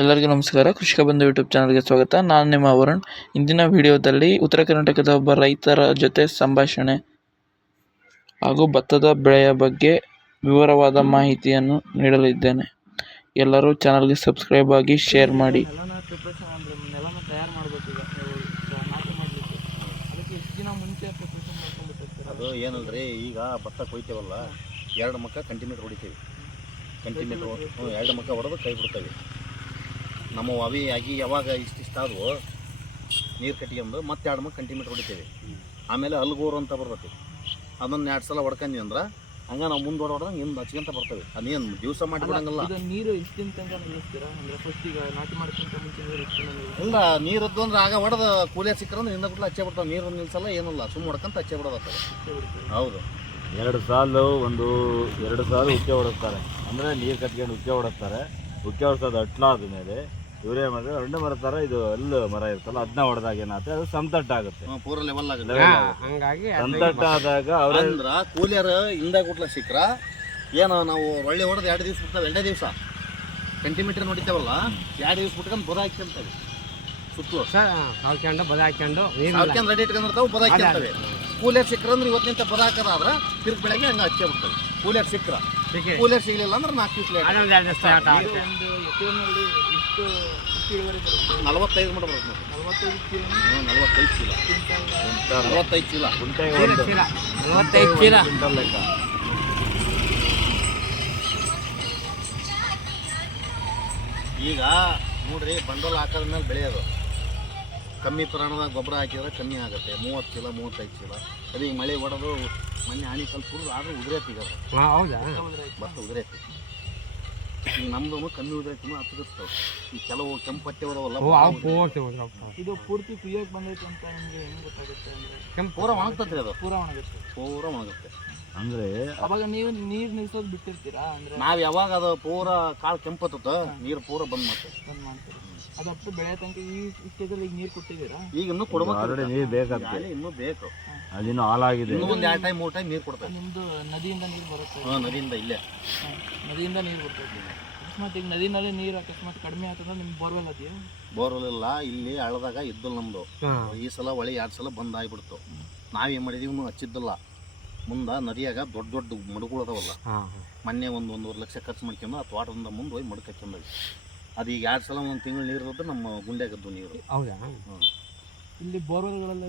ಎಲ್ಲರಿಗೂ ನಮಸ್ಕಾರ. ಕೃಷಿಕ ಬಂಧು ಯೂಟ್ಯೂಬ್ ಚಾನಲ್ಗೆ ಸ್ವಾಗತ. ನಾನು ನಿಮ್ಮ ವರುಣ್. ಇಂದಿನ ವಿಡಿಯೋದಲ್ಲಿ ಉತ್ತರ ಕರ್ನಾಟಕದ ಒಬ್ಬ ರೈತರ ಜೊತೆ ಸಂಭಾಷಣೆ ಹಾಗೂ ಭತ್ತದ ಬೆಳೆಯ ಬಗ್ಗೆ ವಿವರವಾದ ಮಾಹಿತಿಯನ್ನು ನೀಡಲಿದ್ದೇನೆ. ಎಲ್ಲರೂ ಚಾನಲ್ಗೆ ಸಬ್ಸ್ಕ್ರೈಬ್ ಆಗಿ ಶೇರ್ ಮಾಡಿ. ಅದು ಏನಂದ್ರೆ ಈಗ ಭತ್ತ ಕೊಯ್ತೇವಲ್ಲ, 2 ಮಕ್ಕ ಕಂಟಿಮೀಟರ್ ಹೊಡಿತೀವಿ. ಕಂಟಿಮೀಟರ್ 2 ಮಕ್ಕ ಹೊಡೆದು ಕೈ ಬಿಡ್ತೇವೆ. ನಮ್ಮ ಅವಿ ಆಗಿ ಯಾವಾಗ ಇಷ್ಟಾದವು ನೀರು ಕಟ್ಕೊಂಡು ಮತ್ತೆ 2 ಮಕ್ಕ ಕಂಟಿಮೀಟರ್ ಹೊಡಿತೇವೆ. ಆಮೇಲೆ ಅಲ್ಗೋರು ಅಂತ ಬರ್ತೈತಿ, ಅದನ್ನು 2 ಸಲ ಹೊಡ್ಕೊಂಡ್ವಿ ಅಂದ್ರೆ ಹಂಗೆ ನಾವು ಮುಂದೆ ಹೊಡೆದಂಗೆ ಹಿಂದೆ ಹಚ್ಕೊಂತ ಬರ್ತೇವೆ. ಅದೇನು ದಿವಸ ಮಾಡಿಬಿಡಂಗಲ್ಲ. ನೀರು ಇಷ್ಟಿನ ತನಕ ನಿಲ್ಲಿಸ್ತೀರಾ? ಅಂದರೆ ಫಸ್ಟಿಗೆ ನಾಟಿ ಮಾಡೋಕ್ಕಿಂತ ಮುಂಚೆ ನೀರು ಇಲ್ಲ, ನೀರದ್ದು ಅಂದ್ರೆ ಆಗ ಹೊಡೆದು ಕೂಲಿಯ ಸಿಕ್ಕರಂದ್ರೆ ಹಿಂದೆ ಬಿಟ್ಟು ಹಚ್ಚೇ ಬಿಡ್ತಾವೆ. ನೀರು ನಿಲ್ಸಲ್ಲ, ಏನಿಲ್ಲ, ಸುಮ್ಮನೆ ಹೊಡ್ಕೊಂತ ಹಚ್ಚೇ ಬಿಡೋದಾಗ್ತದೆ. ಹೌದು, 2 ಸಾಲು ಉಕ್ಕೆ ಹೊಡಿಸ್ತಾರೆ. ಅಂದರೆ ನೀರು ಕಟ್ಕೊಂಡು ಉಕ್ಕೆ ಹೊಡಿಸ್ತಾರೆ. ಉಕ್ಕೆ ಹೊಡ್ಸೋದು ಅಟ್ಲಾದ ಮೇಲೆ ಇವರೇ ಮಾಡಿದ್ರೆ 2 ಮರ ಥರ ಇದು ಎಲ್ಲಿ ಮರ ಇರ್ತಲ್ಲ ಅದನ್ನ ಹೊಡೆದಾಗ ಏನಾಗುತ್ತೆ, ಅದು ಸಮತಟ್ಟು ಆಗುತ್ತೆ, ಪೂರ ಲೆವೆಲ್ ಆಗುತ್ತೆ. ಹಂಗಾಗಿ ಸಮತಟ್ಟು ಆದಾಗ ಅವ್ರಂದ್ರ ಕೂಲಿಯರು ಹಿಂದೆ ಗುಟ್ಲ ಸಿಕ್ಕ್ರ ಏನು ನಾವು ಒಳ್ಳೆ ಹೊಡೆದು 2 ದಿವ್ಸ ಬಿಡ್ತಾವೆ. 2 ದಿವಸ ಸೆಂಟಿಮೀಟರ್ ನೋಡಿತೇವಲ್ಲ, 2 ದಿವ್ಸ ಬಿಟ್ಕೊಂಡು ಬದ ಹಾಕ್ಕೊಂತೇವೆ. ಸುತ್ತಲೂ ಹಾಕ್ಕೊಂಡು ಬದ ಹಾಕ್ಕೊಂಡು ಹಾಕ್ಕೊಂಡು ರೆಡಿ ಇಟ್ಕೊಂಡಿರ್ತಾವೆ, ಬದ ಹಾಕ್ಕೊಂತೇವೆ. ಕೂಲಿಯರ್ ಸಿಕ್ಕರಂದ್ರೆ ಇವತ್ತಿನಿಂದ ಬದ ಹಾಕೋದಾದ್ರೆ ತಿರ್ಗಿ ಬೆಳಗ್ಗೆ ಹಂಗೆ ಹಚ್ಚೇ ಬಿಡ್ತೇವೆ. ಕೂಲಿಯರ್ ಸಿಕ್ಕ್ರ, ಕೂಲಿಯರ್ ಸಿಗಲಿಲ್ಲ ಅಂದ್ರೆ 4 ದಿವಸ ಲೇಟ್. 45 ಮಟ ಬರುತ್ತೆ. 45 ಚೀಲ, 45 ಚೀಲ, 45 ಚೀಲ ಲೆಕ್ಕ. ಈಗ ನೋಡ್ರಿ, ಬಂಡವಾಳ ಹಾಕೋದ ಮೇಲೆ ಬೆಳೆಯೋದು ಕಮ್ಮಿ ಪ್ರಮಾಣದಾಗ ಗೊಬ್ಬರ ಹಾಕಿದ್ರೆ ಕಮ್ಮಿ ಆಗುತ್ತೆ. 30 ಚೀಲ, 35 ಚೀಲ. ಅದು ಈಗ ಮಳೆ ಹೊಡೆದು ಮೊನ್ನೆ ಹಾನಿ ಸ್ವಲ್ಪ ಆದರೂ ಉದುರೈತಿ. ಈಗ ಹೌದಾ, ಭತ್ತ ಉದುರೈತಿ. ಈಗ ನಮ್ದು ಕಮ್ಮಿ ಉದುರೈತಿ, ಹತ್ತಿರ್ತಾವೆ. ಈ ಕೆಲವು ಕೆಂಪು ಪಟ್ಟೆ ಹೋದವಲ್ಲ, ಇದು ಪೂರ್ತಿ ಕುಯ್ಯೋಕೆ ಬಂದೈತೆ ಅಂತ ನಿಮಗೆ ಹೆಂಗೆ ಗೊತ್ತಾಗುತ್ತೆ? ಅಂದರೆ ಕೆಂಪು ಪೂರ ಒಣಗ್ತದೆ, ಅದು ಪೂರ ಒಣಗುತ್ತೆ. ಪೂರ ಒಣಗುತ್ತೆ. ಅಂದರೆ ಅವಾಗ ನೀವು ನೀರು ನಿಲ್ಸೋದು ಬಿಟ್ಟಿರ್ತೀರಾ? ಅಂದರೆ ನಾವು ಯಾವಾಗ ಅದು ಪೂರ ಕಾಳು ಕೆಂಪತ್ತ ನೀರು ಪೂರ ಬಂದ್ ಮಾಡ್ತೇವೆ. ಬಂದು ಮಾಡ್ತೀರಿ. ಅದು ಅಷ್ಟು ಬೆಳೆ ತನಕ ಈ ಸ್ಟೇಜಲ್ಲಿ ಈಗ ನೀರು ಕೊಟ್ಟಿದ್ದೀರಾ? ಈಗ ಇನ್ನೂ ಕೊಡ್ಬೇಕು, ಆಲ್ರೆಡಿ ನೀರು ಬೇಕಾಗ್ತದೆ. ಇನ್ನೂ ಬೇಕು. ಅದಿನ್ನೂ ಹಾಲಾಗಿದೆ. ಇನ್ನೂ ಒಂದು 2 ಟೈಮ್ 3 ಟೈಮ್ ನೀರು ಕೊಡ್ತೇವೆ. ನಿಮ್ಮದು ನದಿಯಿಂದ ನೀರು ಬರುತ್ತೆ? ನದಿಯಿಂದ ಇಲ್ಲೇ ನದಿಯಿಂದ ನೀರು ಬರ್ತೈತಿ. ಅಕಸ್ಮಾತ್ ಈಗ ನದಿನಲ್ಲಿ ನೀರು ಅಕಸ್ಮಾತ್ ಕಡಿಮೆ ಆಗ್ತಂದ್ರೆ ನಿಮ್ಗೆ ಬೋರ್ವೆಲ್ ಅದೆಯಾ? ಬೋರ್ವೆಲ್ ಇಲ್ಲ, ಇಲ್ಲಿ ಹಳ್ಳದಾಗ ಇದ್ದಲ್ಲ ನಮ್ಮದು. ಈ ಸಲ ಹೊಳೆ 2 ಸಲ ಬಂದ್ ಆಗಿಬಿಡ್ತು. ನಾವೇನು ಮಾಡಿದೀವಿ, ಹಚ್ಚಿದ್ದಲ್ಲ. ಮುಂದೆ ನದಿಯಾಗ ದೊಡ್ಡ ದೊಡ್ಡ ಮಡುಗಳು ಅದಾವಲ್ಲ, ಮೊನ್ನೆ 1.5 ಲಕ್ಷ ಖರ್ಚು ಮಾಡ್ಕೊಂಡು ಆ ತೋಟದಿಂದ ಮುಂದೆ ಹೋಗಿ ಮಡುಕು ಹಚ್ಕೊಂಡಾಗಿ. ಅದು ಈಗ 2 ಸಲ 1 ತಿಂಗಳು ನೀರು ಇರೋದು ನಮ್ಮ ಗುಂಡ್ಯಾಗದ್ದು ನೀರು. ಹೌದಾ? ಇಲ್ಲಿ ಬೋರ್ವೆಲ್ಗಳೆಲ್ಲ